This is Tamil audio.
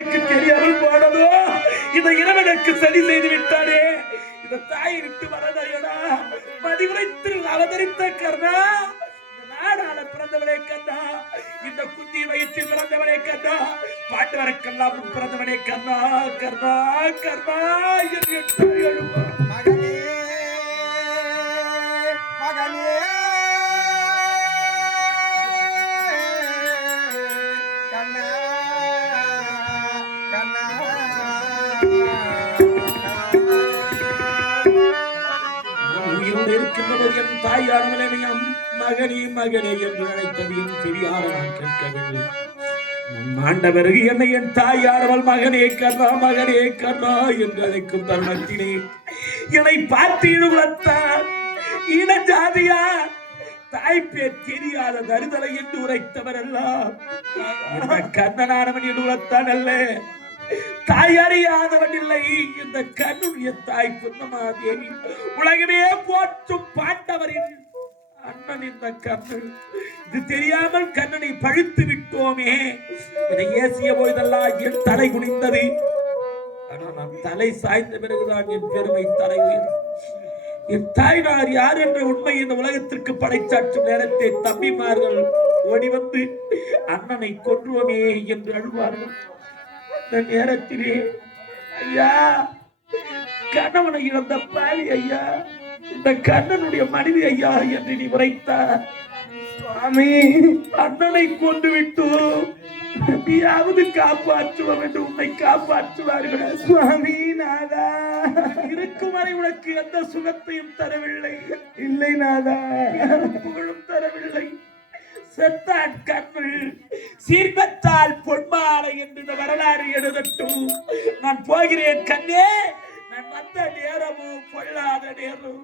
தெரியாமல் போனதோ இந்த இறைவனுக்கு சரி செய்து விட்டானே. இந்த தாயை விட்டு வரதையடா மதிவுரைத்து அவதரித்த கர்ணா, இந்த நாடால பிறந்தவனே கர்ணா, இந்த குந்தி வயிற்றில் பிறந்தவனே கர்ணா, பாண்டவருக்கெல்லாம் பிறந்தவனே கர்ணா, கர்ணா கர்ணா என்று எழுப்பா. மகனே மகனே கண்ணா கண்ணா உயிரோடு இருக்கின்றவர் என் தாயானவளையும் மகனே மகனே என்று அழைத்ததையும் சரியாக நான் கேட்கவில்லை. ஆண்ட பிறகு என்னை என் தாயானவள் மகனே கர்ணா மகனே கர்ணா என்று அழைக்கும் தருணத்திலே என்னை பார்த்து இழுவத்தார் இன ஜாதியா தாய் பேர் தெரியாத தருதலை என்று உரைத்தவர் எல்லாம் கண்ணனானவன் என்று உரைத்தான் அல்ல, தாய் அறியாதவன் இல்லை. இந்த கண்ணுடைய தாய் புன்னமாதேவி உலகமே போற்றும் பாண்டவரின் அண்ணன் இந்த கண்ணன். இது தெரியாமல் கண்ணனை பழித்து விட்டோமே. இதை ஏசிய போதெல்லாம் என் தலை குனிந்தது. ஆனால் நான் தலை சாய்ந்த பிறகுதான் என் பெருமை தலை உயர்ந்தது. என் தாய்னார் யார் என்ற உண்மை இந்த உலகத்திற்கு படைச்சாற்றும் நேரத்தை தம்பிமார்கள் ஓடி வந்து அண்ணனை கொன்றுவோமே என்று அழுவார்கள். அந்த நேரத்திலே ஐயா கணவனை இழந்த பாவி ஐயா, இந்த கண்ணனுடைய மனைவி ஐயா என்று நீ உரைத்தார். சுவாமி அண்ணனை கொண்டு விட்டு நீயாவது காப்பாற்றுவோம் என்று உன்னை காப்பாற்றுவார்கள். சுவாமி நாதா, இருக்கும் வரை உனக்கு எந்த சுகத்தையும் தரவில்லை. இல்லை நாதா, புகழும் தரவில்லை. செத்தான் கண்ணு சீர்கத்தால் பொன்மாலை என்று இந்த வரலாறு எழுதட்டும். நான் போகிறேன் கண்ணே. நான் வந்த நேரமும் பொல்லாத நேரம்.